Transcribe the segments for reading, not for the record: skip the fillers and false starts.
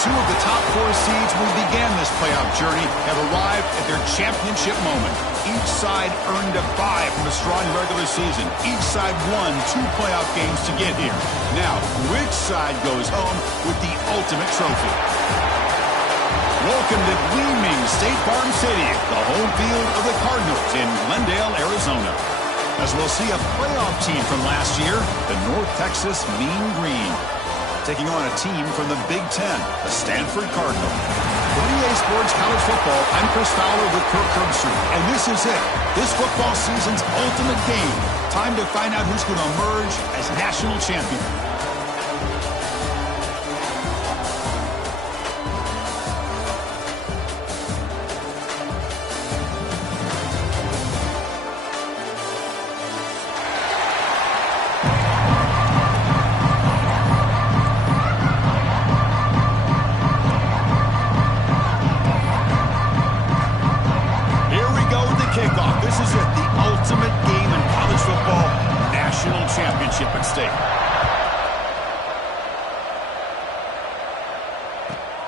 two of the top four seeds who began this playoff journey have arrived at their championship moment. Each side earned a bye from a strong regular season. Each side won 2 playoff games to get here. Now, which side goes home with the ultimate trophy? Welcome to gleaming State Farm City, the home field of the Cardinals in Glendale, Arizona. As we'll see a playoff team from last year, the North Texas Mean Green, taking on a team from the Big Ten, the Stanford Cardinal. For EA Sports College Football, I'm Chris Fowler with Kirk Herbstreit, and this is it. This football season's ultimate game. Time to find out who's going to emerge as national champion. At stake.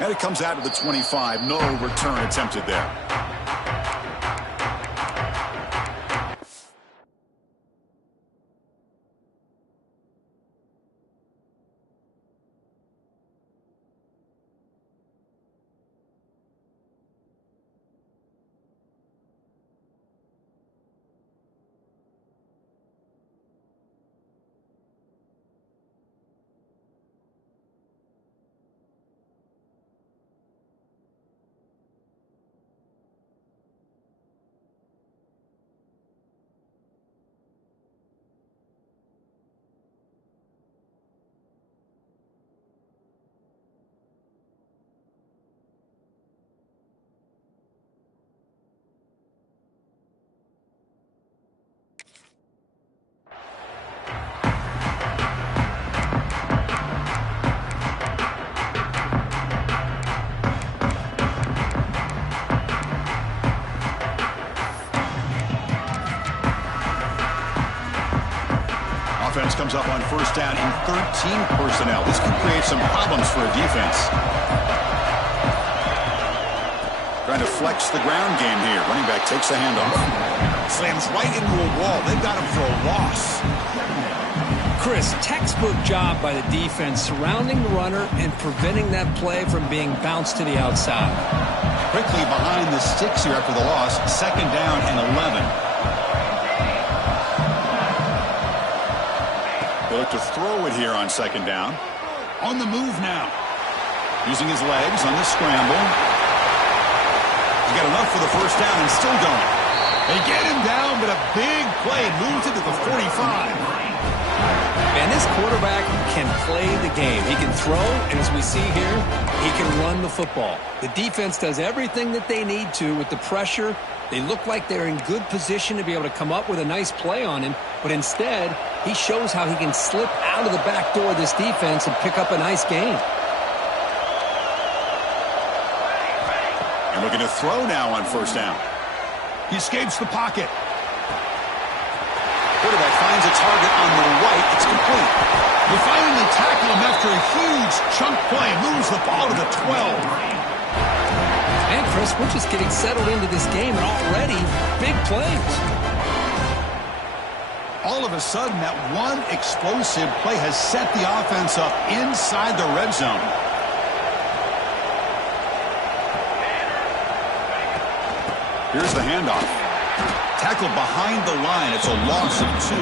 And it comes out of the 25. No return attempted there. Offense comes up on first down in 13 personnel. This could create some problems for a defense. Trying to flex the ground game here. Running back takes a handoff. Slams right into a wall. They've got him for a loss. Chris, textbook job by the defense surrounding the runner and preventing that play from being bounced to the outside. Quickly behind the sticks here after the loss. Second down and 11. They look to throw it here on second down. On the move now. Using his legs on the scramble. He's got enough for the first down and still going. They get him down, but a big play moves it to the 45. And this quarterback can play the game. He can throw, and as we see here, he can run the football. The defense does everything that they need to with the pressure. They look like they're in good position to be able to come up with a nice play on him, but instead, he shows how he can slip out of the back door of this defense and pick up a nice gain. And looking to throw now on first down. He escapes the pocket. Quarterback finds a target on the right. It's complete. They finally tackle him after a huge chunk play. Moves the ball to the 12. And Chris, we're just getting settled into this game, and already big plays. All of a sudden, that one explosive play has set the offense up inside the red zone. Here's the handoff. Tackled behind the line. It's a loss of 2.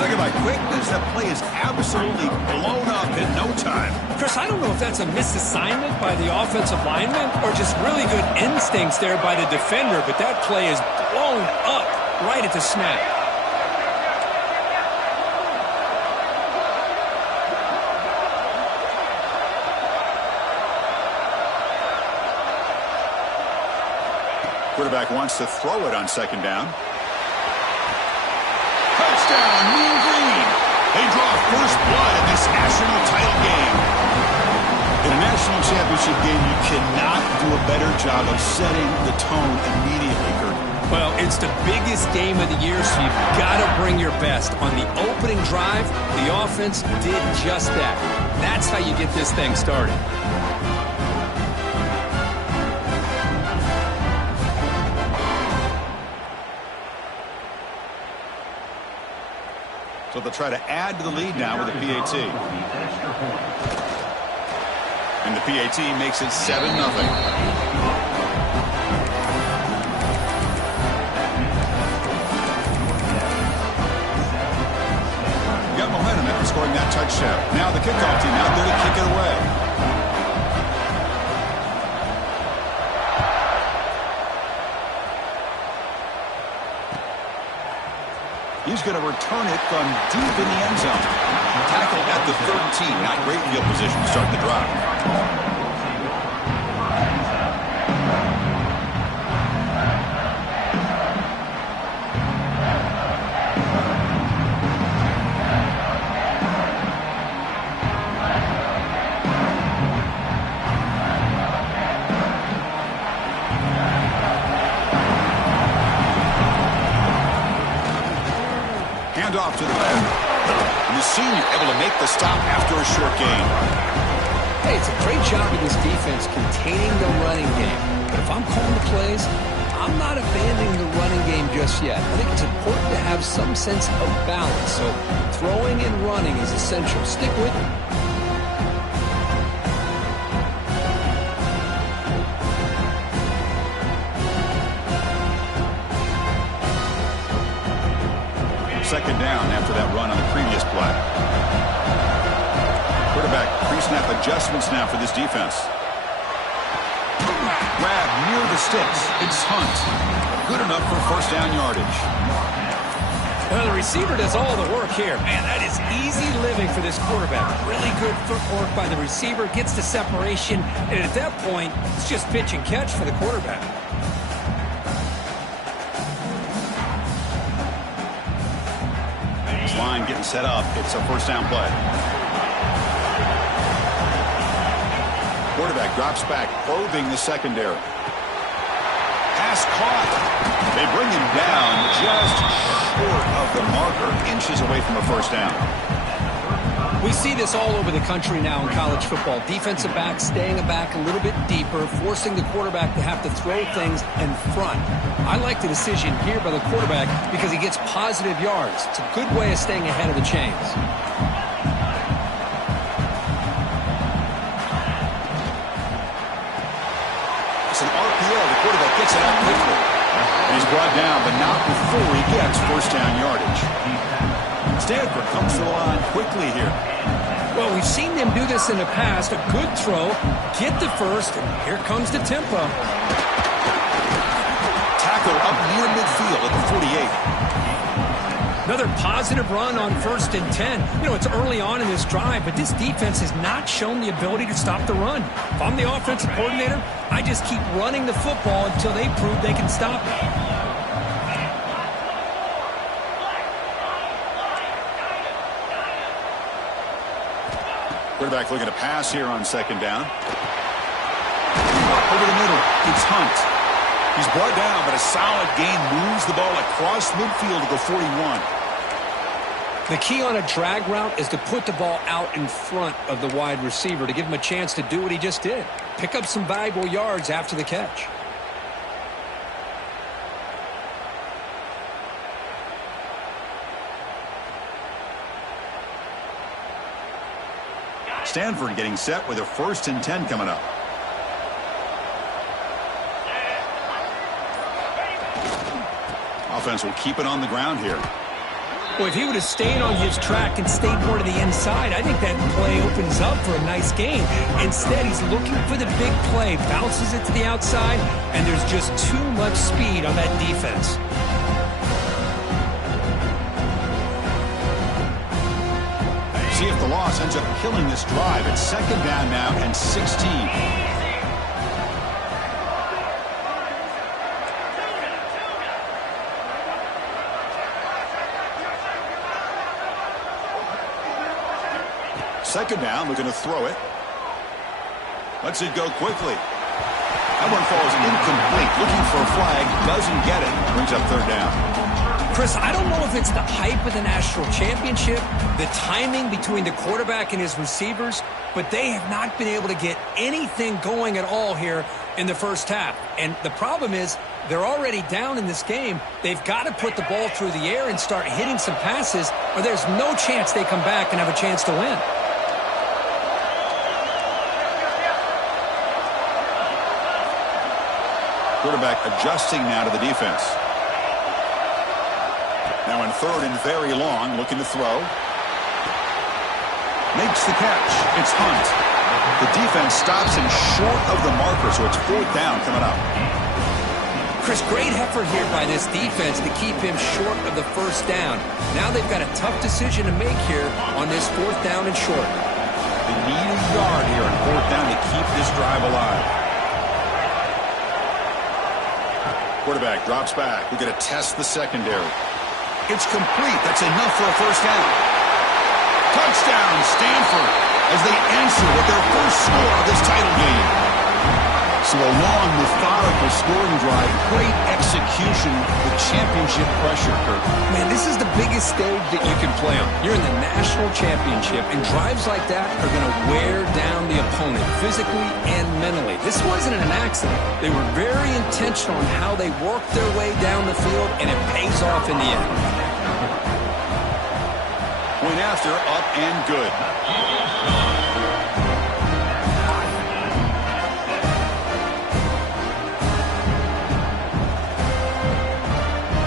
Talking about quickness, that play is absolutely blown up in no time. Chris, I don't know if that's a misassignment by the offensive lineman or just really good instincts there by the defender, but that play is blown up right at the snap. Quarterback wants to throw it on second down. Touchdown, Mean Green. They draw first blood in this national title game. In a national championship game, you cannot do a better job of setting the tone immediately, Kirk. Well, it's the biggest game of the year, so you've got to bring your best. On the opening drive, the offense did just that. That's how you get this thing started. So they'll try to add to the lead now with a PAT. And the PAT makes it 7-0. Got momentum after scoring that touchdown. Now the kickoff team out there to kick it away. He's going to return it from deep in the end zone. Tackled at the 13. Not great field position to start the drive. Off to the left. And the senior able to make the stop after a short gain. Hey, it's a great job of this defense containing the running game. But if I'm calling the plays, I'm not abandoning the running game just yet. I think it's important to have some sense of balance. So throwing and running is essential. Stick with it. Second down after that run on the previous play. Quarterback pre-snap adjustments now for this defense. Grab near the sticks. It's Hunt. Good enough for first down yardage. Well, the receiver does all the work here. Man, that is easy living for this quarterback. Really good footwork by the receiver. Gets the separation. And at that point, it's just pitch and catch for the quarterback. Line getting set up. It's a first down play. Quarterback drops back, probing the secondary. Pass caught. They bring him down just short of the marker, inches away from a first down. We see this all over the country now in college football. Defensive backs staying back a little bit deeper, forcing the quarterback to have to throw things in front. I like the decision here by the quarterback because he gets positive yards. It's a good way of staying ahead of the chains. It's an RPO. The quarterback gets it out quickly. And he's brought down, but not before he gets first down yardage. Stanford comes to the line quickly here. Well, we've seen them do this in the past. A good throw, get the first, and here comes the tempo. Tackle up near midfield at the 48. Another positive run on 1st and 10. You know, it's early on in this drive, but this defense has not shown the ability to stop the run. If I'm the offensive coordinator, I just keep running the football until they prove they can stop it. Quarterback looking to pass here on second down. Over the middle, it's Hunt. He's brought down, but a solid gain moves the ball across midfield to the 41. The key on a drag route is to put the ball out in front of the wide receiver to give him a chance to do what he just did. Pick up some valuable yards after the catch. Stanford getting set with a 1st and 10 coming up. Offense will keep it on the ground here. Well, if he would have stayed on his track and stayed more to the inside, I think that play opens up for a nice gain. Instead, he's looking for the big play, bounces it to the outside, and there's just too much speed on that defense. See if the loss ends up killing this drive. It's second down now and 16. Second down, looking to throw it. Lets it go quickly. That one falls incomplete. Looking for a flag, doesn't get it. Brings up third down. Chris, I don't know if it's the hype of the national championship, the timing between the quarterback and his receivers, but they have not been able to get anything going at all here in the first half. And the problem is They're already down in this game. They've got to put the ball through the air and start hitting some passes, or there's no chance they come back and have a chance to win. Quarterback adjusting now to the defense. Now in third and very long, looking to throw. Makes the catch. It's Hunt. The defense stops him short of the marker, so it's fourth down coming up. Chris, great effort here by this defense to keep him short of the first down. Now they've got a tough decision to make here on this fourth down and short. They need a yard here on fourth down to keep this drive alive. Quarterback drops back. We're going to test the secondary. It's complete. That's enough for a first down. Touchdown, Stanford, as they answer with their first score of this title game. So a long, methodical scoring drive. Great execution with championship pressure, Kirk. Man, this is the biggest stage that you can play on. You're in the national championship, and drives like that are going to wear down the opponent physically and mentally. This wasn't an accident. They were very intentional on how they worked their way down the field, and it pays off in the end. Point after, up and good.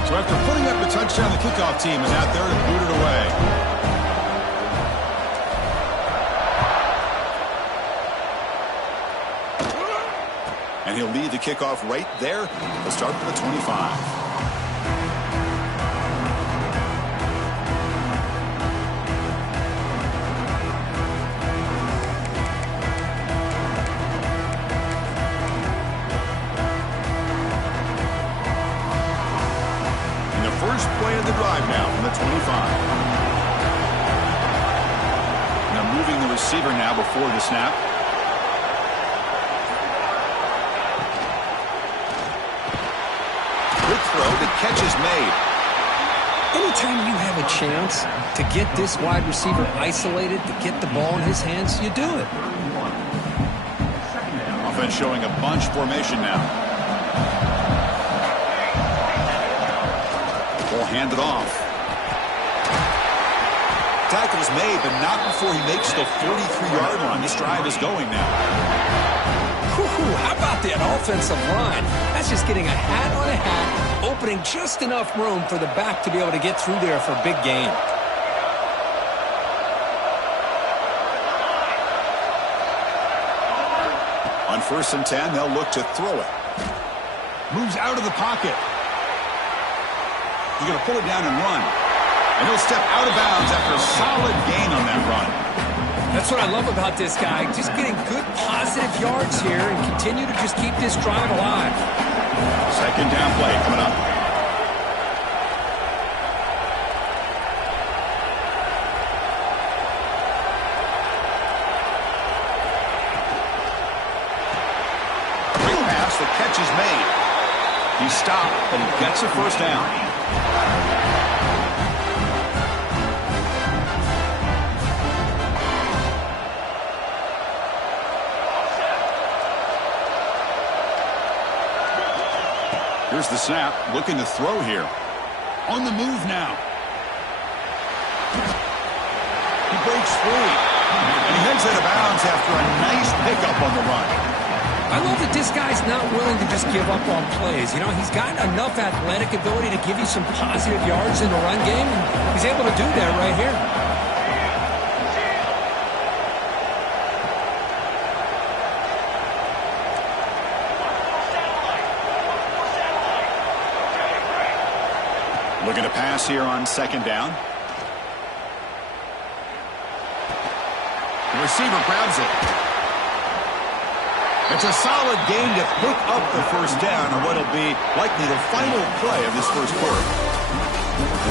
So after putting up the touchdown, the kickoff team is out there to boot it away. And he'll lead the kickoff right there. He'll start from the 25. First play of the drive now from the 25. Now moving the receiver now before the snap. Good throw. The catch is made. Anytime you have a chance to get this wide receiver isolated, to get the ball in his hands, you do it. Offense showing a bunch formation now. Ball handed off. Tackle is made, but not before he makes the 43-yard line. This drive is going now. How about that offensive line? That's just getting a hat on a hat, opening just enough room for the back to be able to get through there for a big gain. On 1st and 10, they'll look to throw it. Moves out of the pocket. He's going to pull it down and run. And he'll step out of bounds after a solid gain on that run. That's what I love about this guy. Just getting good positive yards here and continue to just keep this drive alive. Second down play coming up. Quick pass, the catch is made. He stopped, but he gets a first down. Here's the snap, looking to throw here. On the move now. He breaks free. And he heads out of bounds after a nice pickup on the run. I love that this guy's not willing to just give up on plays. You know, he's got enough athletic ability to give you some positive yards in the run game, and he's able to do that right here. Looking to pass here on second down. The receiver grabs it. It's a solid gain to pick up the first down on what will be likely the final play of this first quarter.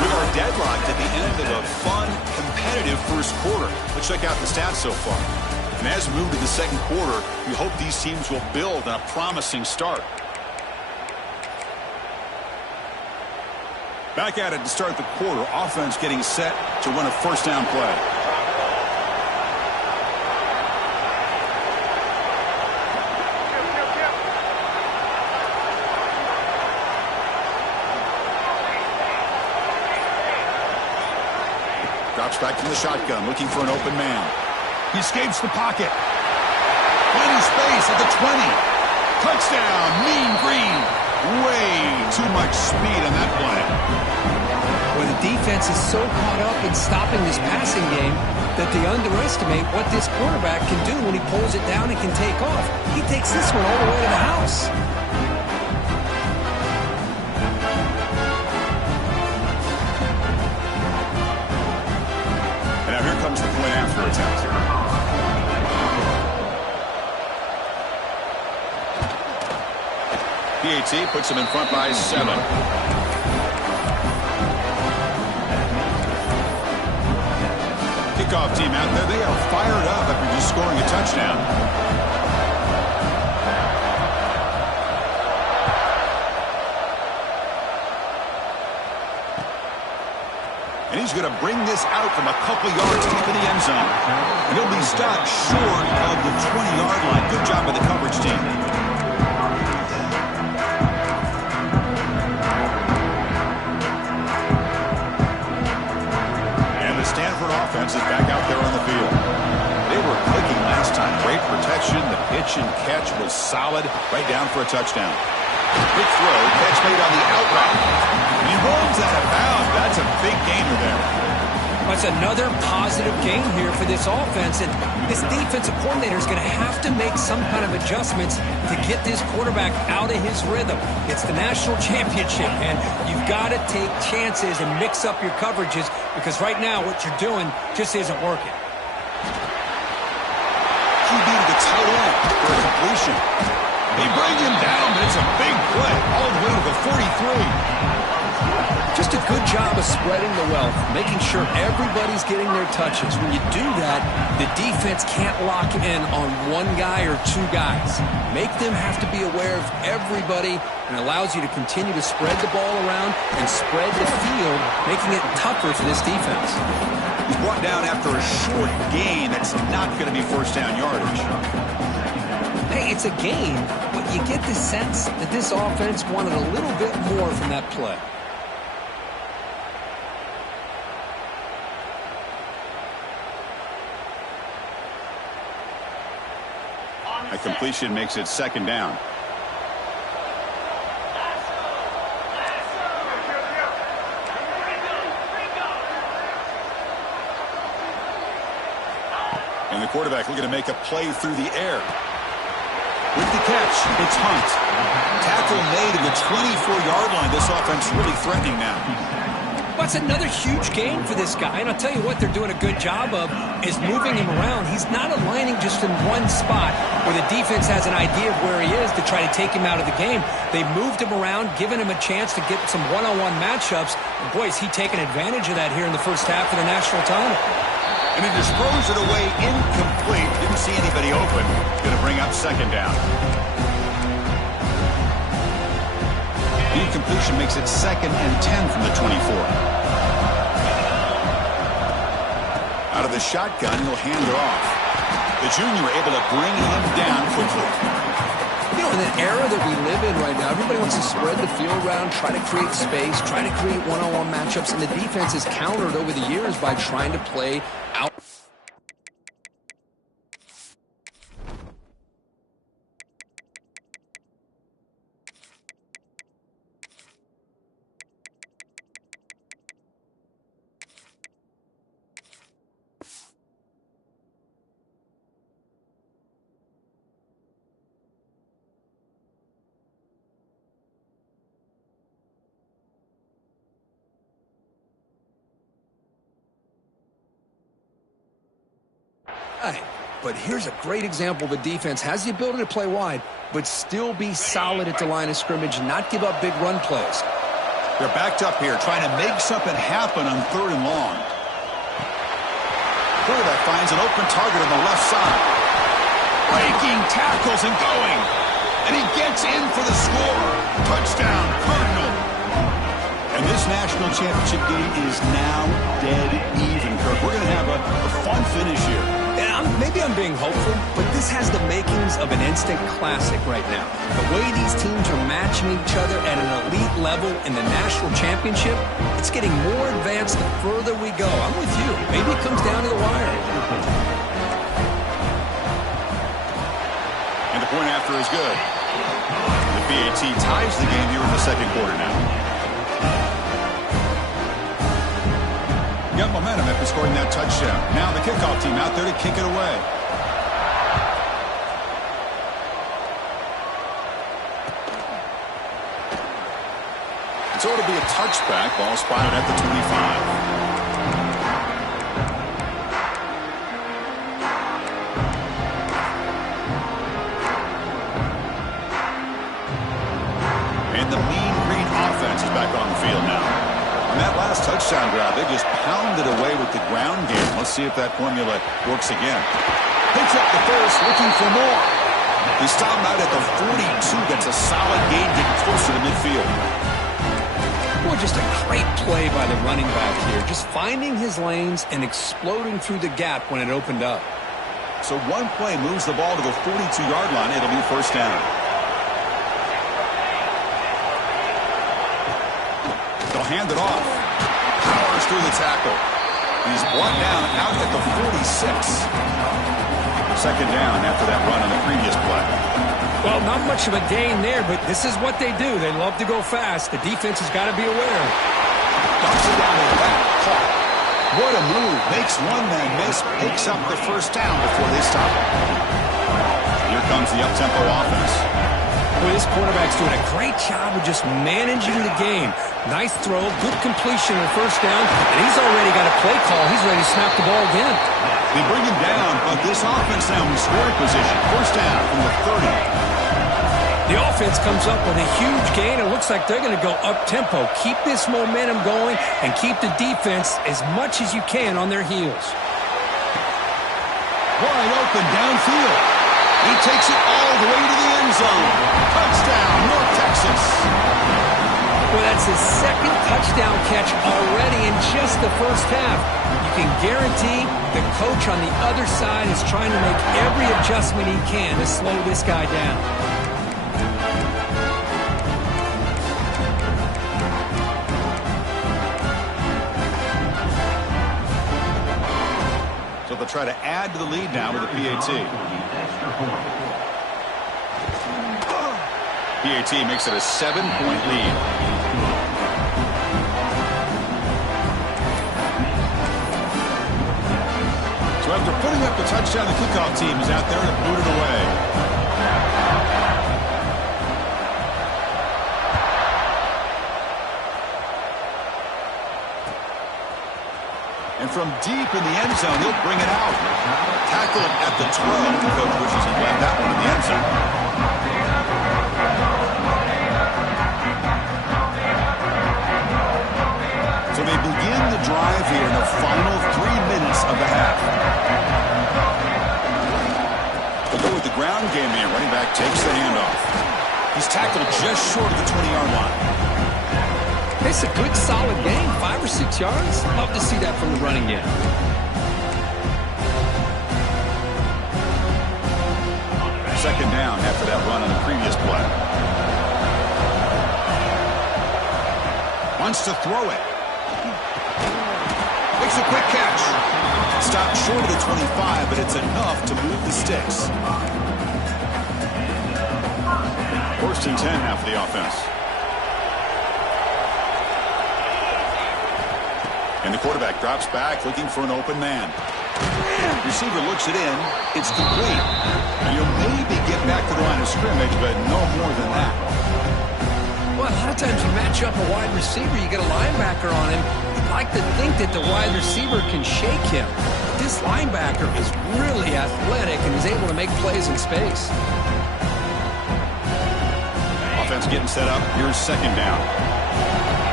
We are deadlocked at the end of a fun, competitive first quarter. Let's check out the stats so far. And as we move to the second quarter, we hope these teams will build on a promising start. Back at it to start the quarter. Offense getting set to run a first down play. Drops back from the shotgun, looking for an open man. He escapes the pocket. Plenty of space at the 20. Touchdown, Mean Green. Way too much speed on that play. Well, the defense is so caught up in stopping this passing game that they underestimate what this quarterback can do when he pulls it down and can take off. He takes this one all the way to the house. And now here comes the point after attempt. PAT puts him in front by 7. Kickoff team out there, they are fired up after just scoring a touchdown. And he's going to bring this out from a couple yards deep in the end zone. And he'll be stopped short of the 20-yard line. Good job by the coverage team. Stanford offense is back out there on the field. They were clicking last time. Great protection. The pitch and catch was solid. Right down for a touchdown. Quick throw. Catch made on the out route. He rolls out of bounds. That's a big gainer there. That's another positive gain here for this offense. And this defensive coordinator is going to have to make some kind of adjustments to get this quarterback out of his rhythm. It's the national championship, and you've got to take chances and mix up your coverages because right now what you're doing just isn't working. QB to the tight end for a completion. They bring him down, but it's a big play all the way to the 43. Just a good job of spreading the wealth, making sure everybody's getting their touches. When you do that, the defense can't lock in on one guy or two guys. Make them have to be aware of everybody and allows you to continue to spread the ball around and spread the field, making it tougher for this defense. He's brought down after a short gain. That's not going to be first down yardage. Hey, it's a gain, but you get the sense that this offense wanted a little bit more from that play. A completion makes it second down. And the quarterback looking to make a play through the air. With the catch, it's Hunt. Tackle made at the 24-yard line. This offense really threatening now. That's another huge gain for this guy. And I'll tell you what they're doing a good job of is moving him around. He's not aligning just in one spot where the defense has an idea of where he is to try to take him out of the game. They moved him around, giving him a chance to get some one-on-one matchups. And boy, is he taking advantage of that here in the first half of the national title. And he just throws it away incomplete. Didn't see anybody open. Going to bring up second down. The incompletion makes it 2nd and 10 from the 24. Out of the shotgun, he'll hand it off. The junior able to bring him down quickly. You know, in an era that we live in right now, everybody wants to spread the field around, try to create space, try to create one-on-one matchups, and the defense has countered over the years by trying to play out. But here's a great example. The defense has the ability to play wide, but still be solid at the line of scrimmage and not give up big run plays. They're backed up here, trying to make something happen on 3rd and long. Quarterback finds an open target on the left side. Breaking tackles and going. And he gets in for the score. Touchdown, Cardinal. And this national championship game is now dead even, Kirk. We're going to have a fun finish here. And maybe I'm being hopeful, but this has the makings of an instant classic right now. The way these teams are matching each other at an elite level in the national championship, it's getting more advanced the further we go. I'm with you. Maybe it comes down to the wire. And the point after is good. The PAT ties the game here in the second quarter now. Got momentum after scoring that touchdown. Now the kickoff team out there to kick it away. So it'll be a touchback. Ball spotted at the 25. The Mean Green offense is back on the field now. On that last touchdown drive, they just pounded away with the ground game. Let's see if that formula works again. Picks up the first, looking for more. They stop him out at the 42. That's a solid gain, getting closer to midfield. Boy, just a great play by the running back here. Just finding his lanes and exploding through the gap when it opened up. So one play moves the ball to the 42-yard line. It'll be first down. They'll hand it off. Powers through the tackle. He's brought down out at the 46. Second down after that run on the previous play. Well, not much of a gain there, but this is what they do. They love to go fast. The defense has got to be aware. Dumps it down the back. Caught. What a move. Makes one man miss. Picks up the first down before they stop him. Here comes the up-tempo offense. Boy, this quarterback's doing a great job of just managing the game. Nice throw, good completion on first down, and he's already got a play call. He's ready to snap the ball again. They bring him down, but this offense now in scoring position. First down from the 30. The offense comes up with a huge gain. It looks like they're going to go up-tempo. Keep this momentum going and keep the defense as much as you can on their heels. Wide open downfield. He takes it all the way to the end zone. Touchdown, North Texas. Well, that's his second touchdown catch already in just the first half. You can guarantee the coach on the other side is trying to make every adjustment he can to slow this guy down. So they'll try to add to the lead now with the PAT. PAT makes it a 7-point lead. So after putting up the touchdown, the kickoff team is out there to boot it away. And from deep in the end zone, he'll bring it out. Tackled at the 12. The coach wishes he left that one in the end zone. So they begin the drive here in the final 3 minutes of the half. They'll go with the ground game here. Running back takes the handoff. He's tackled just short of the 20-yard line. It's a good, solid game. 5 or 6 yards. Love to see that from the running game. Second down after that run on the previous play. Wants to throw it. Makes a quick catch. Stopped short of the 25, but it's enough to move the sticks. First and 10 now for the offense. And the quarterback drops back, looking for an open man. Receiver looks it in. It's complete. And you'll maybe get back to the line of scrimmage, but no more than that. Well, a lot of times you match up a wide receiver, you get a linebacker on him. You'd like to think that the wide receiver can shake him. But this linebacker is really athletic and is able to make plays in space. Offense getting set up. Here's second down.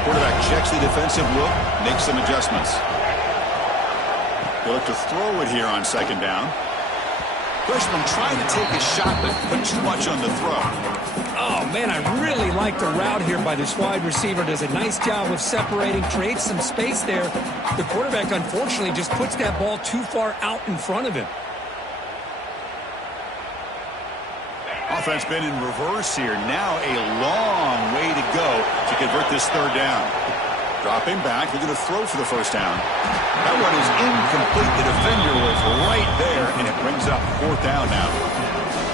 Quarterback checks the defensive look, makes some adjustments. They look to throw it here on second down. Freshman trying to take a shot, but put too much on the throw. Oh, man, I really like the route here by this wide receiver. Does a nice job of separating, creates some space there. The quarterback, unfortunately, just puts that ball too far out in front of him. Offense been in reverse here. Now a long way to go to convert this third down. Dropping back, they're going to throw for the first down. That one is incomplete. The defender was right there, and it brings up fourth down now.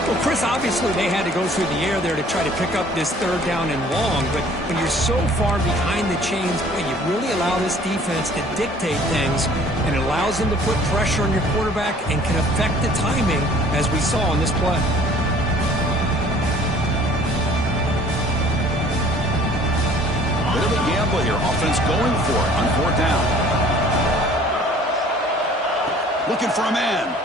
Well, Chris, obviously they had to go through the air there to try to pick up this third down and long, but when you're so far behind the chains, you really allow this defense to dictate things, and it allows them to put pressure on your quarterback and can affect the timing, as we saw on this play. Bit of a gamble here. Offense going for it on fourth down. Looking for a man.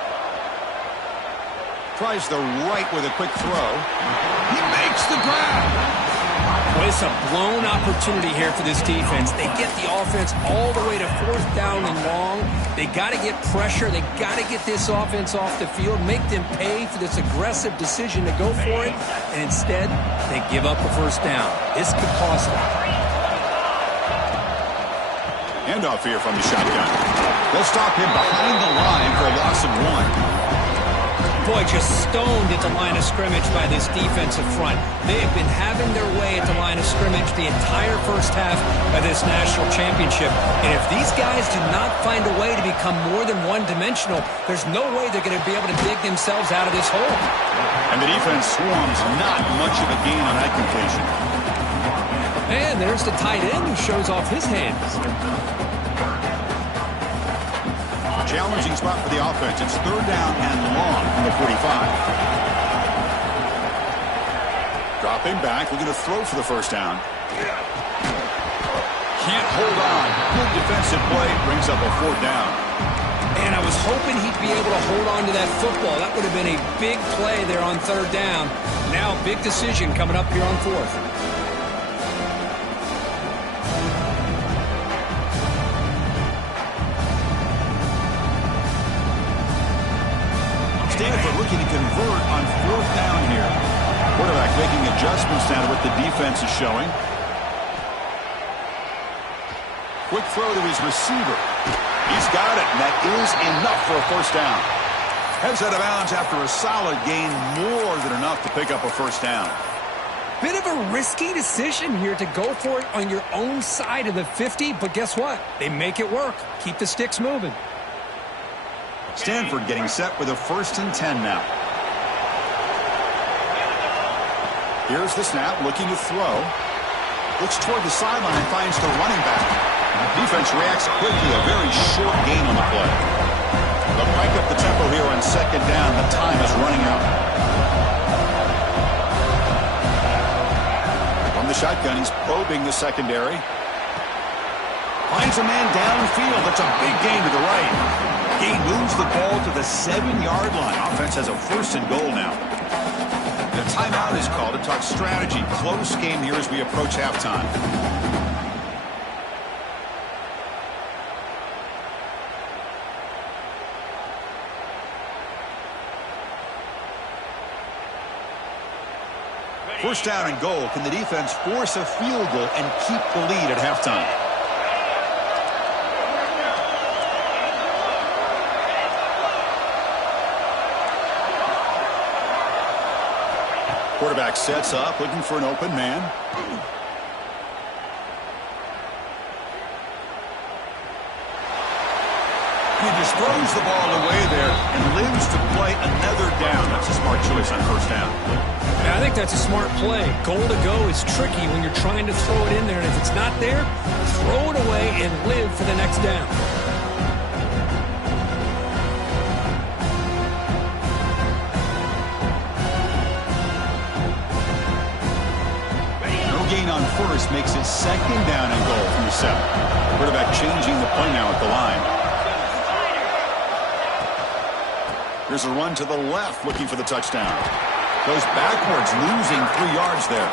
Tries the right with a quick throw. He makes the grab. Well, it's a blown opportunity here for this defense. They get the offense all the way to fourth down and long. They got to get pressure. They got to get this offense off the field, make them pay for this aggressive decision to go for it, and instead they give up the first down. This could cost them. Handoff here from the shotgun. They'll stop him behind the line for a loss of 1. Boy, just stoned at the line of scrimmage by this defensive front. They have been having their way at the line of scrimmage the entire first half of this national championship. And if these guys do not find a way to become more than one-dimensional, there's no way they're going to be able to dig themselves out of this hole. And the defense swarms not much of a gain on that completion. And there's the tight end who shows off his hands. Challenging spot for the offense. It's third down and long from the 45. Dropping back. We're going to throw for the first down. Can't hold on. Good defensive play. Brings up a fourth down. And I was hoping he'd be able to hold on to that football. That would have been a big play there on third down. Now big decision coming up here on fourth. Stanford looking to convert on fourth down here. Quarterback making adjustments now to what the defense is showing. Quick throw to his receiver. He's got it, and that is enough for a first down. Heads out of bounds after a solid gain, more than enough to pick up a first down. Bit of a risky decision here to go for it on your own side of the 50, but guess what? They make it work. Keep the sticks moving. Stanford getting set with a 1st and 10 now. Here's the snap, looking to throw. Looks toward the sideline and finds the running back. Defense reacts quickly, a very short gain on the play. They'll crank up the tempo here on second down. The time is running out. From the shotgun, he's probing the secondary. Finds a man downfield. That's a big gain to the right. He moves the ball to the 7-yard line. Offense has a 1st and goal now. The timeout is called to talk strategy. Close game here as we approach halftime. First down and goal. Can the defense force a field goal and keep the lead at halftime? Quarterback sets up, looking for an open man. He just throws the ball away there and lives to play another down. That's a smart choice on first down. Yeah, I think that's a smart play. Goal to go is tricky when you're trying to throw it in there, and if it's not there, throw it away and live for the next down. On first makes it second down and goal from the 7. Quarterback changing the play now at the line. Here's a run to the left, looking for the touchdown. Goes backwards, losing 3 yards there.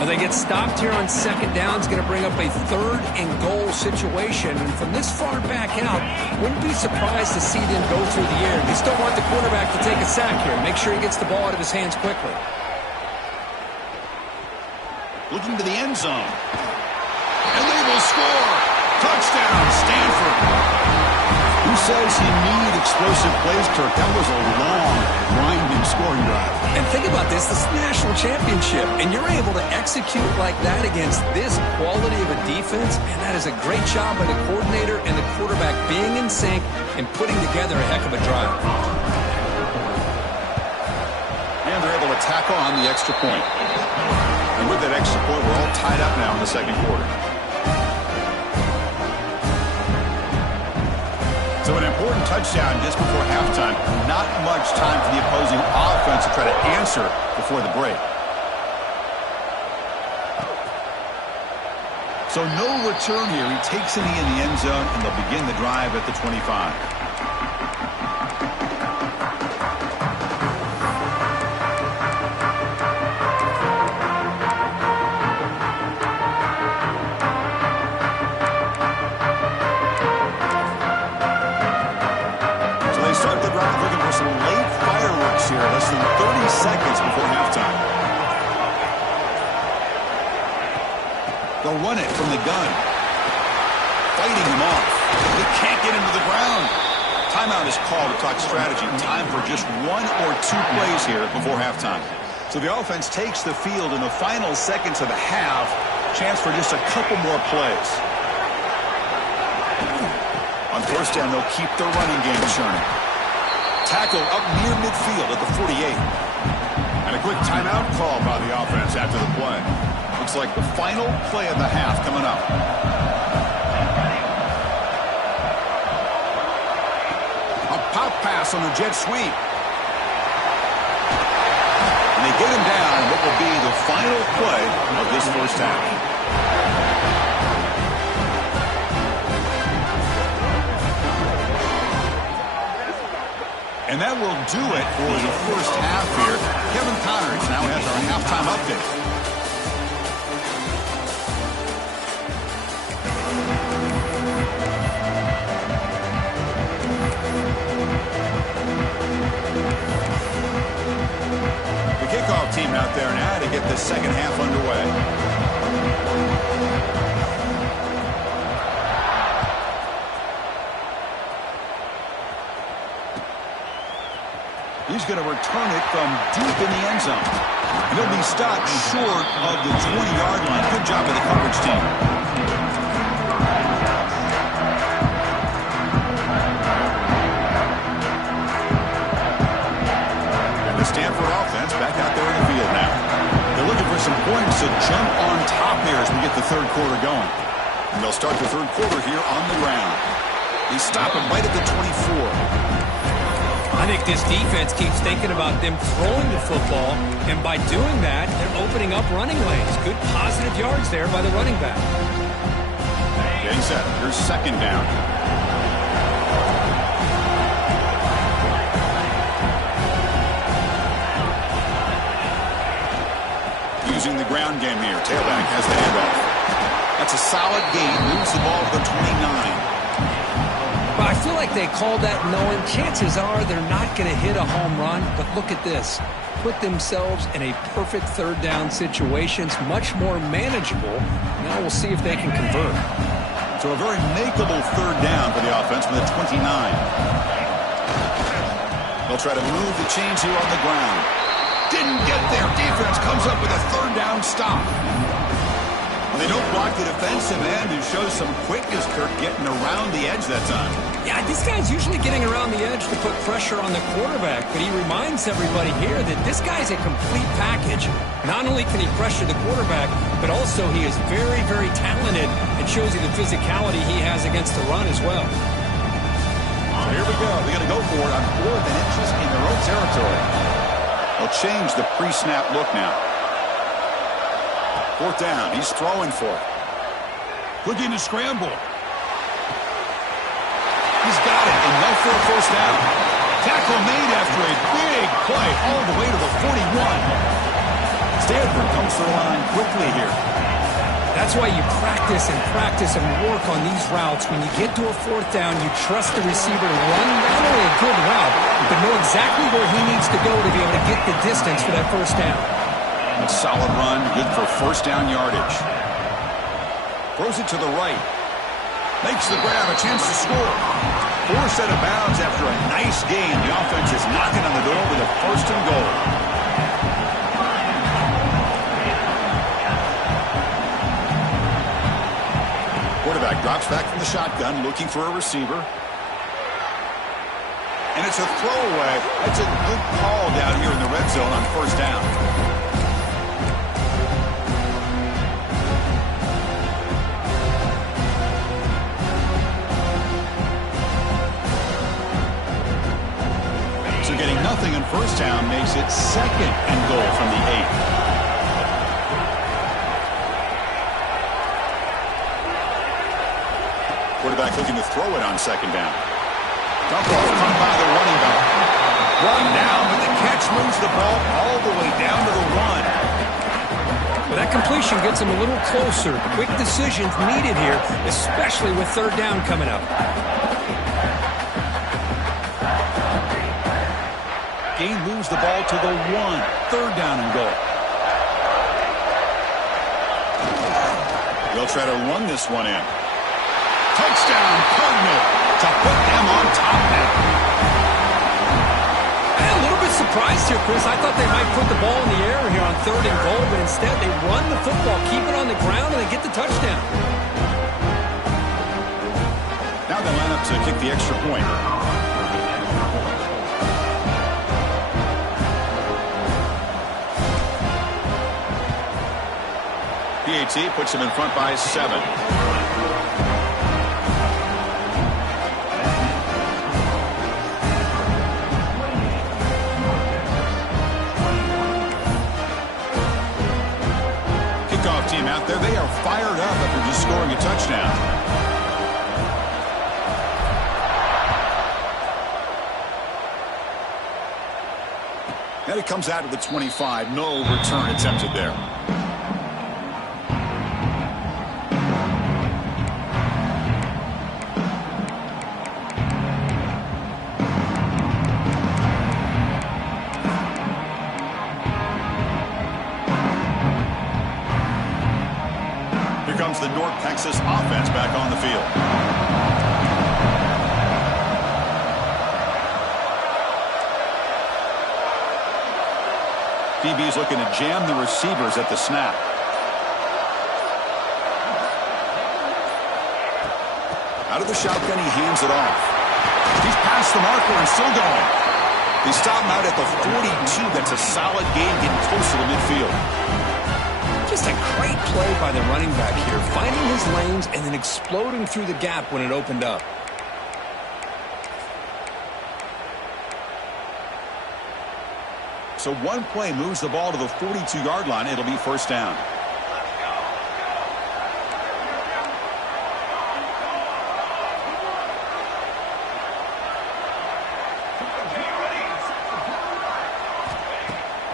Well, they get stopped here on second down. It's going to bring up a 3rd and goal situation. And from this far back out, wouldn't be surprised to see them go through the air. They still want the quarterback to take a sack here. Make sure he gets the ball out of his hands quickly. Looking to the end zone. And they will score. Touchdown, Stanford. Who says you need explosive plays, Kirk? That was a long, winding scoring drive. And think about this. This is the national championship, and you're able to execute like that against this quality of a defense, and that is a great job by the coordinator and the quarterback being in sync and putting together a heck of a drive. And they're able to tack on the extra point. And with that extra point, we're all tied up now in the second quarter. So an important touchdown just before halftime. Not much time for the opposing offense to try to answer before the break. So no return here. He takes it in the end zone, and they'll begin the drive at the 25. Less than 30 seconds before halftime. They'll run it from the gun. Fighting him off. They can't get him to the ground. Timeout is called to talk strategy. Time for just 1 or 2 plays here before halftime. So the offense takes the field in the final seconds of the half. Chance for just a couple more plays. On first down, they'll keep their running game churning. Tackle up near midfield at the 48. And a quick timeout call by the offense after the play. Looks like the final play of the half coming up. A pop pass on the jet sweep. And they get him down what will be the final play of this first half. And that will do it for the first half here. Kevin Connors now has our halftime update. The kickoff team out there now to get the second half underway. He's going to return it from deep in the end zone. And he'll be stopped short of the 20-yard line. Good job by the coverage team. And the Stanford offense back out there in the field now. They're looking for some points to jump on top here as we get the third quarter going. And they'll start the third quarter here on the ground. They stop him right at the 24. I think this defense keeps thinking about them throwing the football, and by doing that, they're opening up running lanes. Good positive yards there by the running back. Getting set. Here's second down. Using the ground game here. Tailback has the handoff. That's a solid gain. Moves the ball to the 29. But I feel like they called that knowing chances are they're not going to hit a home run. But look at this. Put themselves in a perfect third down situation. It's much more manageable. Now we'll see if they can convert. So a very makeable third down for the offense from the 29. They'll try to move the chains here on the ground. Didn't get there. Defense comes up with a third down stop. They don't block the defensive end, who shows some quickness, Kirk, getting around the edge that time. Yeah, this guy's usually getting around the edge to put pressure on the quarterback, but he reminds everybody here that this guy's a complete package. Not only can he pressure the quarterback, but also he is very, very talented and shows you the physicality he has against the run as well. So here we go. They're going to go for it on 4th and inches in their own territory. They'll change the pre-snap look now. 4th down. He's throwing for it. Looking to scramble. He's got it. Enough for a first down. Tackle made after a big play all the way to the 41. Stanford comes to the line quickly here. That's why you practice and work on these routes. When you get to a 4th down, you trust the receiver to run not only a good route, but know exactly where he needs to go to be able to get the distance for that first down. A solid run, good for first down yardage. Throws it to the right. Makes the grab, a chance to score. Forced out of bounds after a nice gain. The offense is knocking on the door with a first and goal. Quarterback drops back from the shotgun, looking for a receiver. And it's a throwaway. That's a good call down here in the red zone on first down. So getting nothing on first down makes it second and goal from the 8. Quarterback looking to throw it on second down. Dump off caught by the running back. One down, but the catch moves the ball all the way down to the 1. But that completion gets him a little closer. Quick decisions needed here, especially with third down coming up. Gain moves the ball to the 1. Third down and goal. They'll try to run this one in. Touchdown, Cardinal, to put them on top now. A little bit surprised here, Chris. I thought they might put the ball in the air here on third and goal, but instead they run the football, keep it on the ground, and they get the touchdown. Now they line up to kick the extra point. PAT puts them in front by 7. Team out there, they are fired up after just scoring a touchdown. And it comes out of the 25. No return attempted there. The North Texas offense back on the field. DB's looking to jam the receivers at the snap. Out of the shotgun, he hands it off. He's past the marker and still going. They stop him out at the 42. That's a solid gain, getting close to the midfield. Just a great play by the running back here, finding his lanes and then exploding through the gap when it opened up. So one play moves the ball to the 42-yard line. It'll be first down.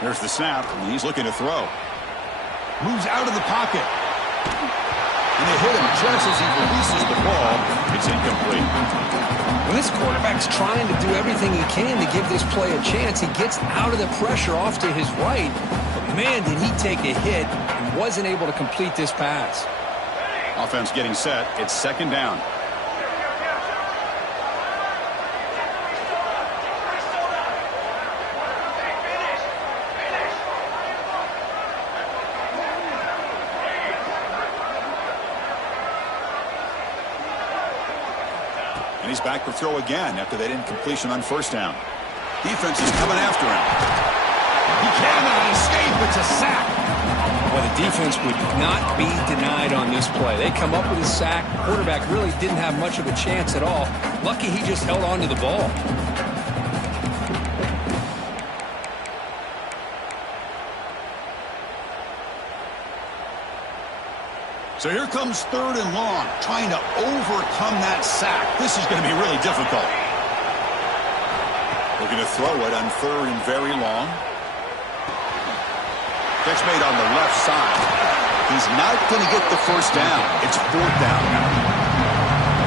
There's the snap, and he's looking to throw. Moves out of the pocket. And they hit him just as he releases the ball. It's incomplete. When this quarterback's trying to do everything he can to give this play a chance, he gets out of the pressure off to his right. But man, did he take a hit and wasn't able to complete this pass. Offense getting set. It's second down. And he's back to throw again after that incompletion on first down. Defense is coming after him. He cannot escape. It's a sack. Well, the defense would not be denied on this play. They come up with a sack. The quarterback really didn't have much of a chance at all. Lucky he just held on to the ball. So here comes third and long, trying to overcome that sack. This is going to be really difficult. Looking to throw it on third and very long. Catch made on the left side. He's not going to get the first down. It's fourth down now.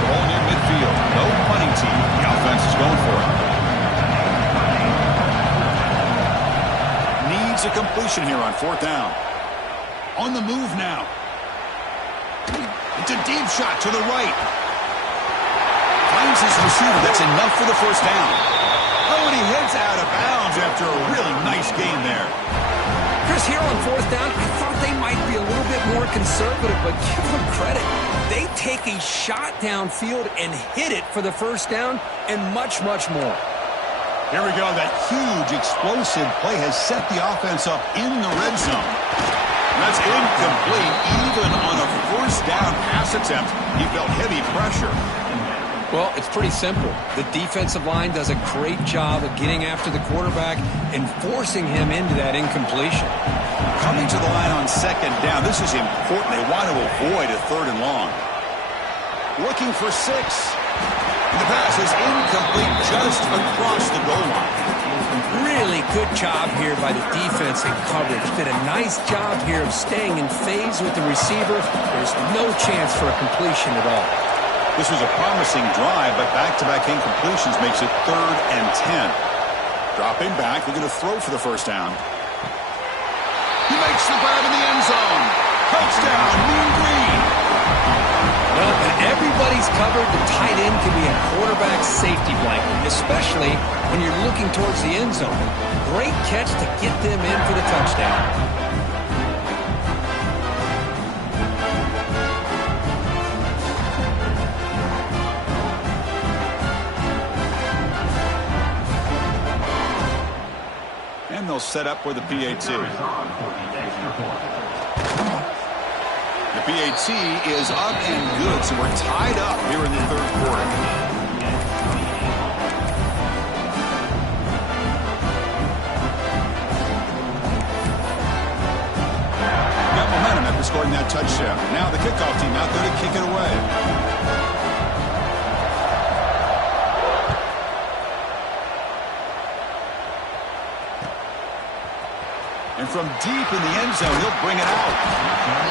Ball near midfield. No punting team. The offense is going for it. Needs a completion here on fourth down. On the move now. It's a deep shot to the right. finds his receiver. That's enough for the first down. Oh, and he heads out of bounds after a really nice gain there. Chris, here on fourth down, I thought they might be a little bit more conservative, but give them credit. They take a shot downfield and hit it for the first down and much, much more. Here we go. That huge explosive play has set the offense up in the red zone. That's incomplete. Even on a first down pass attempt, he felt heavy pressure. Well, it's pretty simple. The defensive line does a great job of getting after the quarterback and forcing him into that incompletion. Coming to the line on second down, this is important. They want to avoid a third and long. Looking for 6. The pass is incomplete just across the goal line. Really good job here by the defense in coverage. Did a nice job here of staying in phase with the receiver. There's no chance for a completion at all. This was a promising drive, but back-to-back incompletions makes it 3rd and 10. Dropping back, looking to throw for the first down. He makes the grab in the end zone. Touchdown, Mean Green. Well, when everybody's covered, the tight end can be a quarterback's safety blanket, especially when you're looking towards the end zone. Great catch to get them in for the touchdown. And they'll set up for the PAT. The PAT is up and good, so we're tied up here in the 3rd quarter. Got momentum after scoring that touchdown. Now the kickoff team out there to kick it away. And from deep in the end zone, he'll bring it out.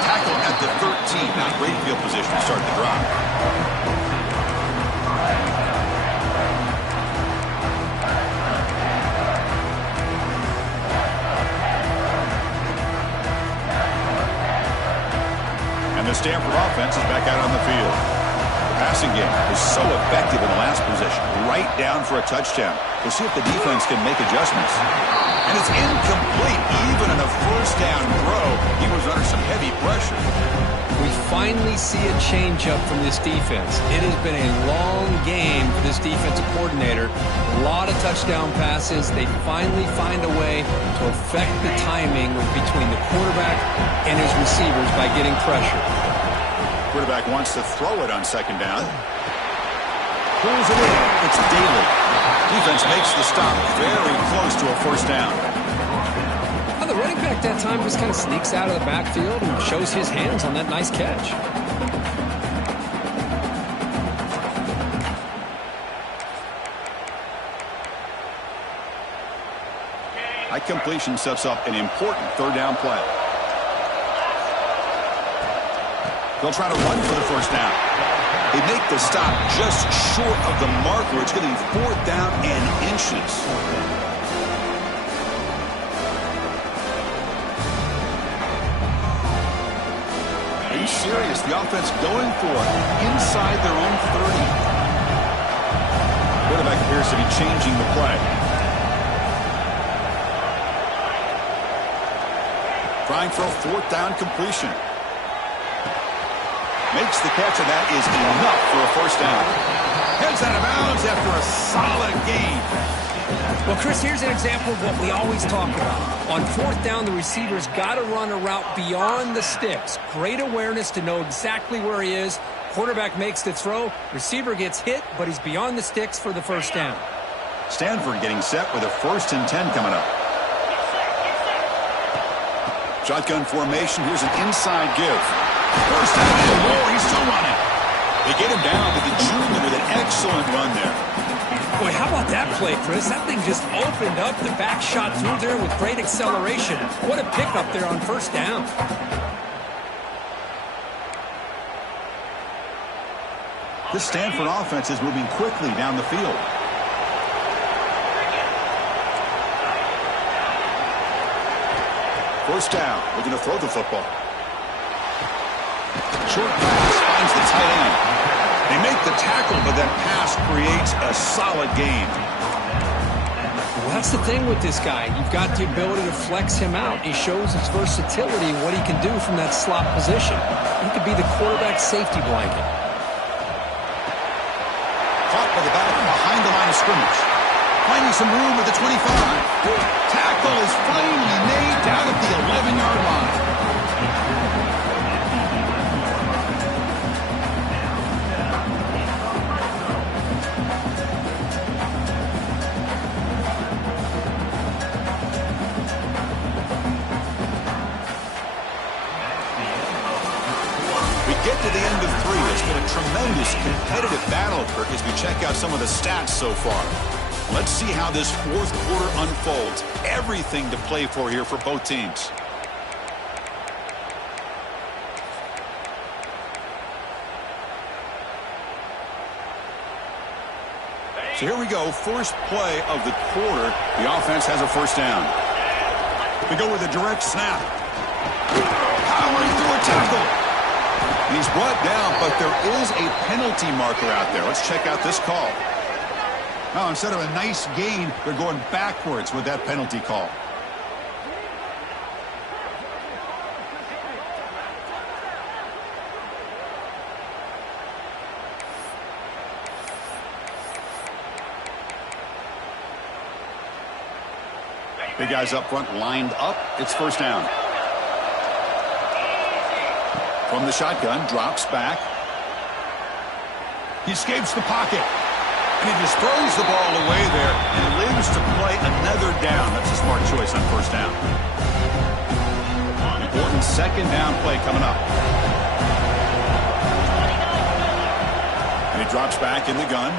Tackle at the 13. Not great field position to start the drive. And the Stanford offense is back out on the field. The passing game was so effective in the last possession. Right down for a touchdown. We'll see if the defense can make adjustments. And it's incomplete. Even in a first down throw, he was under some heavy pressure. We finally see a change-up from this defense. It has been a long game for this defensive coordinator. A lot of touchdown passes. They finally find a way to affect the timing between the quarterback and his receivers by getting pressure. Quarterback wants to throw it on second down. Pulls it in. It's Daly. Defense makes the stop very close to a first down. Well, the running back that time just kind of sneaks out of the backfield and shows his hands on that nice catch. High completion sets up an important 3rd down play. They'll try to run for the first down. They make the stop just short of the marker. It's going to be 4th down and inches. Are you serious? The offense going for it inside their own 30. Quarterback appears to be changing the play. Trying for a 4th down completion. Makes the catch, and that is enough for a first down. Heads out of bounds after a solid gain. Well, Chris, here's an example of what we always talk about. On 4th down, the receiver's got to run a route beyond the sticks. Great awareness to know exactly where he is. Quarterback makes the throw. Receiver gets hit, but he's beyond the sticks for the first down. Stanford getting set with a 1st and 10 coming up. Shotgun formation. Here's an inside give. First down and more. He's still running. They get him down, but the junior with an excellent run there. Boy, how about that play, Chris? That thing just opened up. The back shot through there with great acceleration. What a pickup there on first down. This Stanford offense is moving quickly down the field. First down. Looking to throw the football. Short pass finds the tight end. They make the tackle, but that pass creates a solid gain. Well, that's the thing with this guy. You've got the ability to flex him out. He shows his versatility and what he can do from that slot position. He could be the quarterback safety blanket. Caught by the back behind the line of scrimmage. Finding some room at the 25. Tackle is finally made down at the 11-yard line. Get to the end of 3. It's been a tremendous competitive battle, Kirk, as we check out some of the stats so far. Let's see how this fourth quarter unfolds. Everything to play for here for both teams. So here we go. First play of the quarter. The offense has a first down. They go with a direct snap. Powering through a tackle. He's brought down, but there is a penalty marker out there. Let's check out this call. Oh, instead of a nice gain, they're going backwards with that penalty call. Big guys up front lined up. It's first down. From the shotgun, drops back. He escapes the pocket. And he just throws the ball away there and lives to play another down. That's a smart choice on first down. Important second down play coming up. And he drops back in the gun.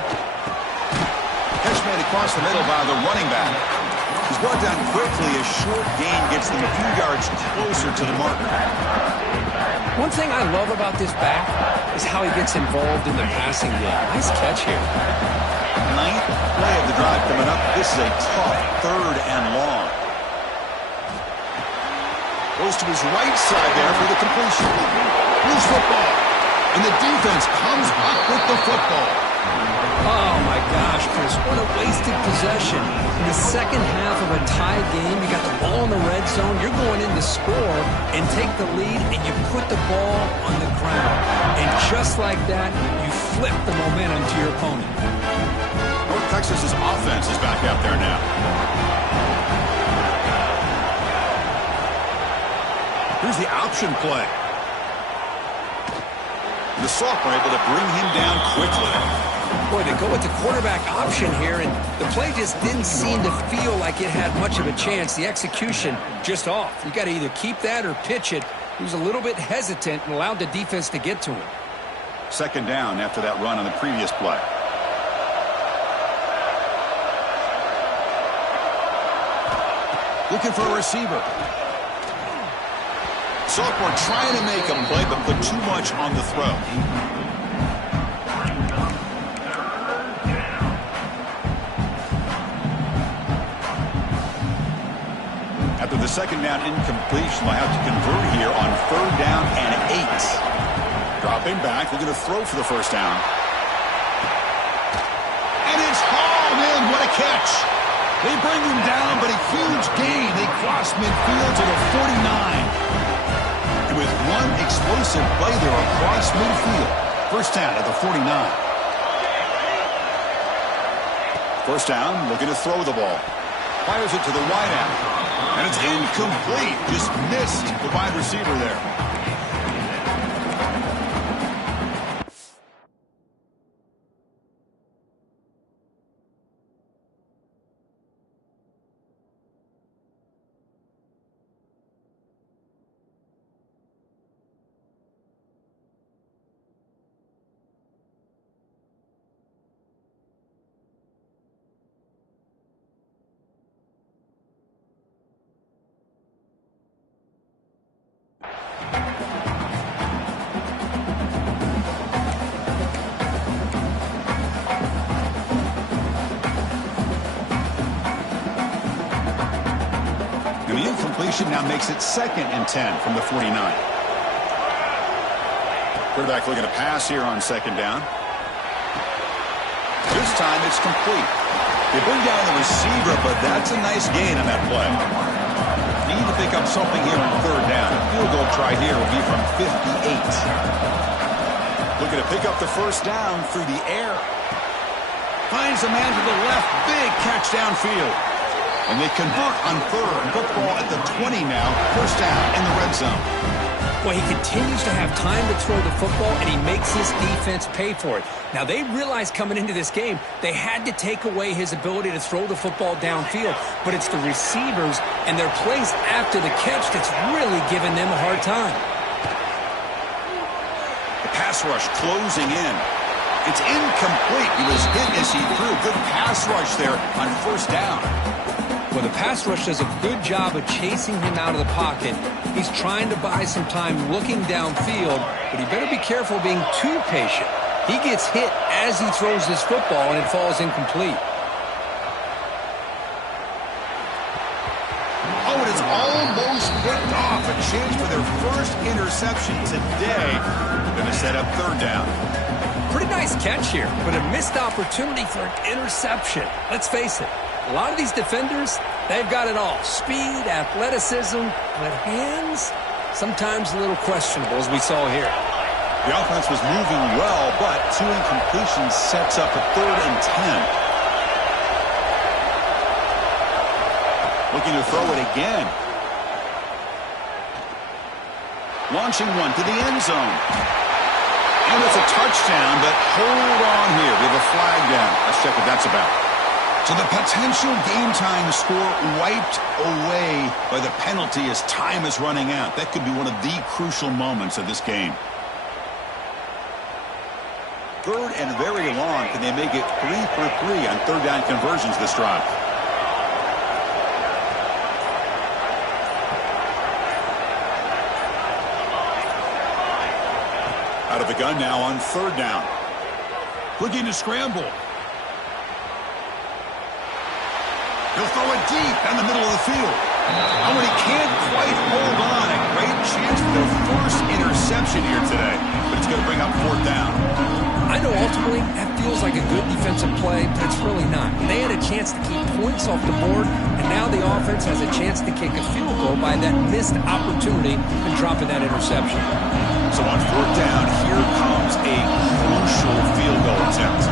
Catch made across the middle by the running back. He's brought down quickly. A short gain gets them a few yards closer to the marker. One thing I love about this back is how he gets involved in the passing game. Nice catch here. Ninth play of the drive coming up. This is a tough third and long. Goes to his right side there for the completion. Loose football. And the defense comes up with the football. Oh, my gosh, Chris, what a wasted possession. In the second half of a tied game, you got the ball in the red zone, you're going in to score and take the lead, and you put the ball on the ground. And just like that, you flip the momentum to your opponent. North Texas's offense is back out there now. Here's the option play. The sophomore able to bring him down quickly. Boy, they go with the quarterback option here, and the play just didn't seem to feel like it had much of a chance. The execution just off. You got to either keep that or pitch it. He was a little bit hesitant and allowed the defense to get to him. Second down after that run on the previous play. Looking for a receiver. Sophomore trying to make a play, but put too much on the throw. After the second down incompletion, they'll have to convert here on third down and 8. Dropping back, looking to throw for the first down. And it's hauled in. What a catch. They bring him down, but a huge gain. They cross midfield to the 49. And with one explosive play there across midfield. First down at the 49. First down, looking to throw the ball. Fires it to the wideout. And it's incomplete. Just missed the wide receiver there. Now makes it 2nd and 10 from the 49. Quarterback looking to pass here on second down. This time it's complete. They bring down the receiver, but that's a nice gain on that play. Need to pick up something here on third down. A field goal try here will be from 58. Looking to pick up the first down through the air. Finds a man to the left. Big catch downfield. And they convert on third. Football at the 20 now. First down in the red zone. Well, he continues to have time to throw the football, and he makes his defense pay for it. Now, they realized coming into this game they had to take away his ability to throw the football downfield, but it's the receivers and their plays after the catch that's really giving them a hard time. The pass rush closing in. It's incomplete. He was hit as he threw. Good pass rush there on first down. Well, the pass rush does a good job of chasing him out of the pocket. He's trying to buy some time looking downfield, but he better be careful being too patient. He gets hit as he throws this football, and it falls incomplete. Oh, it is almost picked off. A chance for their first interception today. Going to set up third down. Pretty nice catch here, but a missed opportunity for an interception. Let's face it. A lot of these defenders, they've got it all. Speed, athleticism, but hands, sometimes a little questionable, as we saw here. The offense was moving well, but two incompletions sets up a 3rd and 10. Looking to throw it again. Launching one to the end zone. And it's a touchdown, but hold on here. We have a flag down. Let's check what that's about. So the potential game-time score wiped away by the penalty as time is running out. That could be one of the crucial moments of this game. 3rd and very long. Can they make it 3 for 3 on third down conversions this drive? Out of the gun now on third down. Looking to scramble. He'll throw it deep down the middle of the field. And when he can't quite hold on, a great chance for their first interception here today. But it's going to bring up fourth down. I know ultimately that feels like a good defensive play, but it's really not. They had a chance to keep points off the board, and now the offense has a chance to kick a field goal by that missed opportunity and dropping that interception. So on fourth down, here comes a crucial field goal attempt.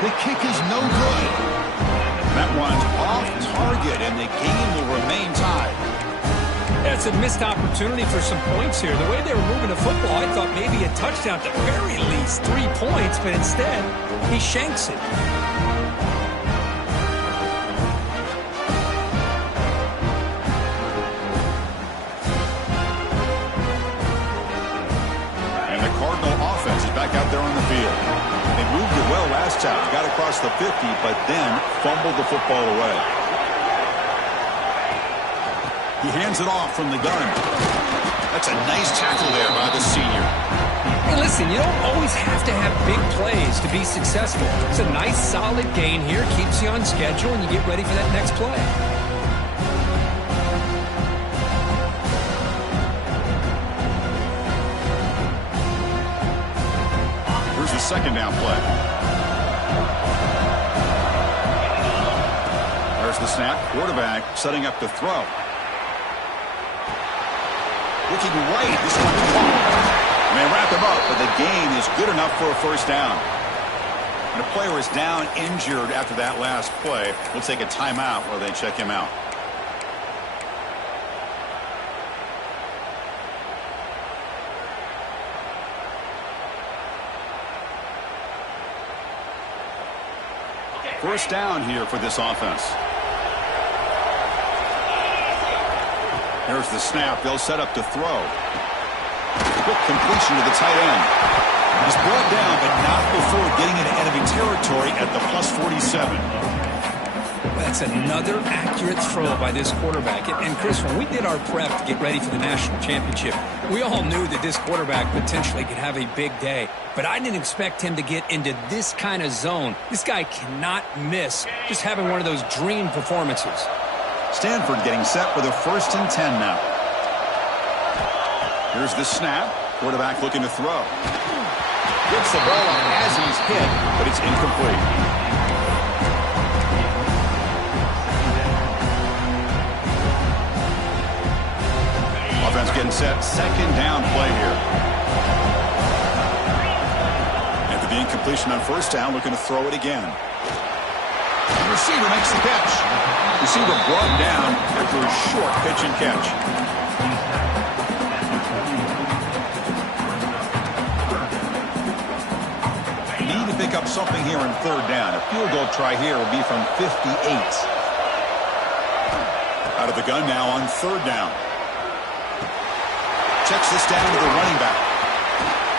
The kick is no good. That one's off target, and the game will remain tied. That's a missed opportunity for some points here. The way they were moving the football, I thought maybe a touchdown, at the very least 3 points, but instead, he shanks it. And the Cardinal offense is back out there on the field. They moved it well last time. Got across the 50, but then fumbled the football away. He hands it off from the gun. That's a nice tackle there by the senior. Hey, listen, you don't always have to have big plays to be successful. It's a nice, solid gain here. Keeps you on schedule, and you get ready for that next play. Second down play. There's the snap. Quarterback setting up to throw. Looking right. This one and they wrap him up, but the gain is good enough for a first down. And a player is down injured after that last play. We'll take a timeout while they check him out. First down here for this offense. There's the snap. They'll set up to throw. Quick completion to the tight end. He's brought down, but not before getting into enemy territory at the +47. That's another accurate throw by this quarterback. And Chris, when we did our prep to get ready for the national championship, we all knew that this quarterback potentially could have a big day. But I didn't expect him to get into this kind of zone. This guy cannot miss. Just having one of those dream performances. Stanford getting set for the 1st and 10 now. Here's the snap. Quarterback looking to throw. Gets the ball up as he's hit, but it's incomplete. Offense getting set. Second down play here. After the incompletion on first down, looking to throw it again. The receiver makes the catch. Receiver brought down after a short pitch and catch. Need to pick up something here on third down. A field goal try here will be from 58. Out of the gun now on third down. Checks this down to the running back.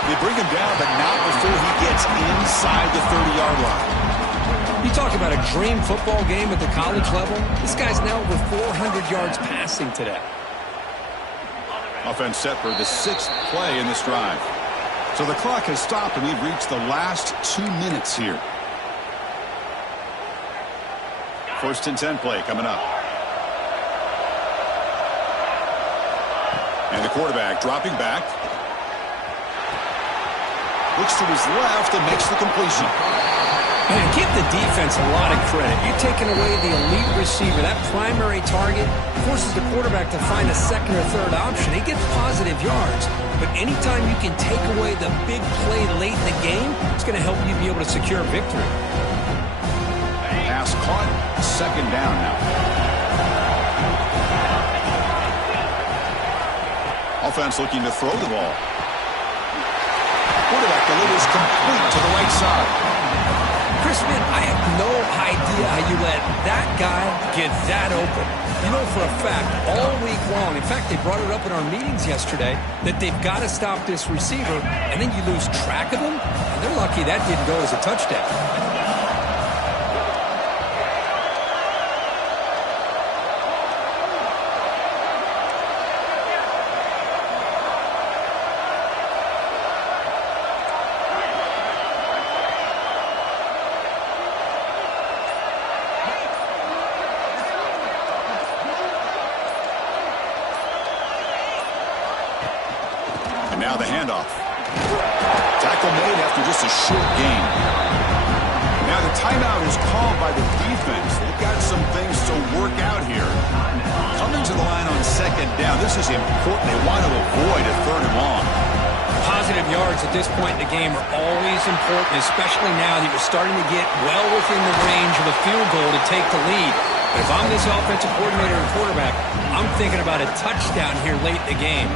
They bring him down, but not before he gets inside the 30-yard line. You talk about a dream football game at the college level. This guy's now over 400 yards passing today. Offense set for the 6th play in this drive. So the clock has stopped, and we've reached the last 2 minutes here. 1st and 10 play coming up. And the quarterback dropping back. Looks to his left and makes the completion. Man, give the defense a lot of credit. You're taking away the elite receiver. That primary target forces the quarterback to find a second or third option. He gets positive yards. But anytime you can take away the big play late in the game, it's going to help you be able to secure victory. Pass caught. Second down now. Offense looking to throw the ball. Quarterback delivers complete to the right side. Chris, man, I have no idea how you let that guy get that open. You know for a fact, all week long, in fact, they brought it up in our meetings yesterday, that they've got to stop this receiver, and then you lose track of him, and they're lucky that didn't go as a touchdown. Now the handoff. Tackle made after just a short gain. Now the timeout is called by the defense. They've got some things to work out here. Coming to the line on second down. This is important. They want to avoid a third and long. Positive yards at this point in the game are always important, especially now that you're starting to get well within the range of a field goal to take the lead. But if I'm this offensive coordinator and quarterback, I'm thinking about a touchdown here late in the game.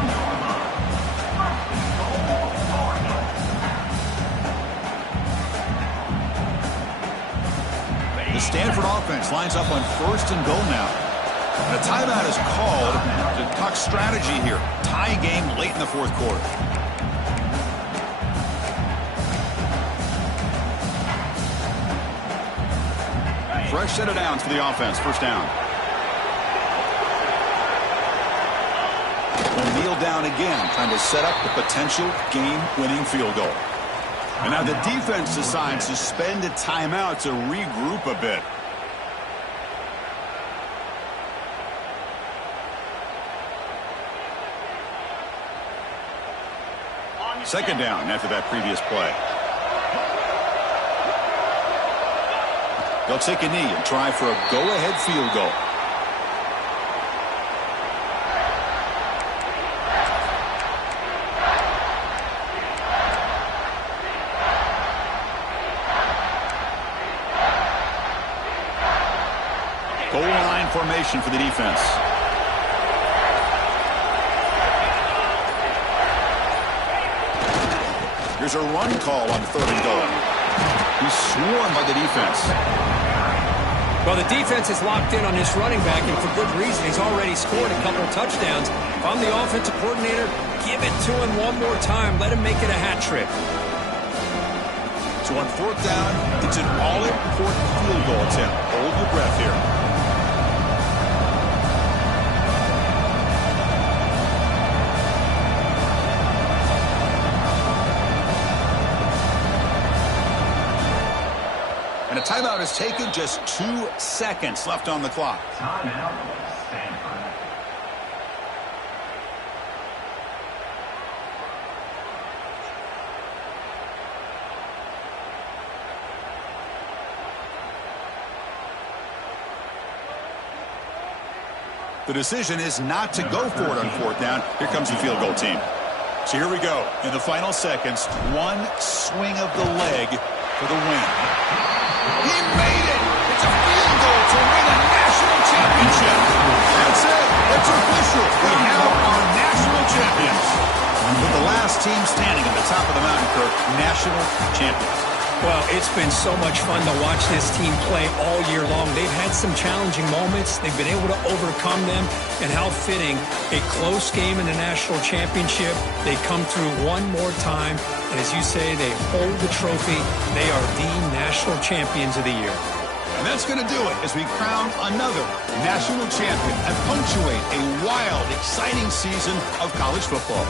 The Stanford offense lines up on 1st and goal now. And a timeout is called to talk strategy here. Tie game late in the 4th quarter. Fresh set of downs for the offense. 1st down. Will kneel down again, trying to set up the potential game-winning field goal. And now the defense decides to spend a timeout to regroup a bit. Second down after that previous play. They'll take a knee and try for a go-ahead field goal. Goal line formation for the defense. Here's a run call on 3rd and goal. He's swarmed by the defense. Well, the defense is locked in on this running back, and for good reason. He's already scored a couple of touchdowns. If I'm the offensive coordinator, give it to him one more time. Let him make it a hat trick. So on 4th down, it's an all-important field goal attempt. Hold your breath here. And a timeout is taken, just 2 seconds left on the clock. Timeout, Stanford. The decision is not to go for it on 4th down. Here comes the field goal team. So here we go. In the final seconds, one swing of the leg for the win. He made it! It's a field goal to win a national championship. That's it. It's official. We have our national champions. With the last team standing at the top of the mountain, Kirk, national champions. Well, it's been so much fun to watch this team play all year long. They've had some challenging moments. They've been able to overcome them. And how fitting, a close game in the national championship. They come through one more time. And as you say, they hold the trophy. They are the national champions of the year. And that's going to do it as we crown another national champion and punctuate a wild, exciting season of college football.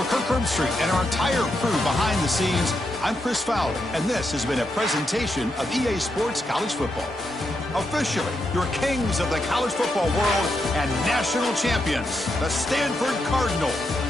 For Kirk Herbstreit and our entire crew behind the scenes, I'm Chris Fowler, and this has been a presentation of EA Sports College Football. Officially, your kings of the college football world and national champions, the Stanford Cardinals.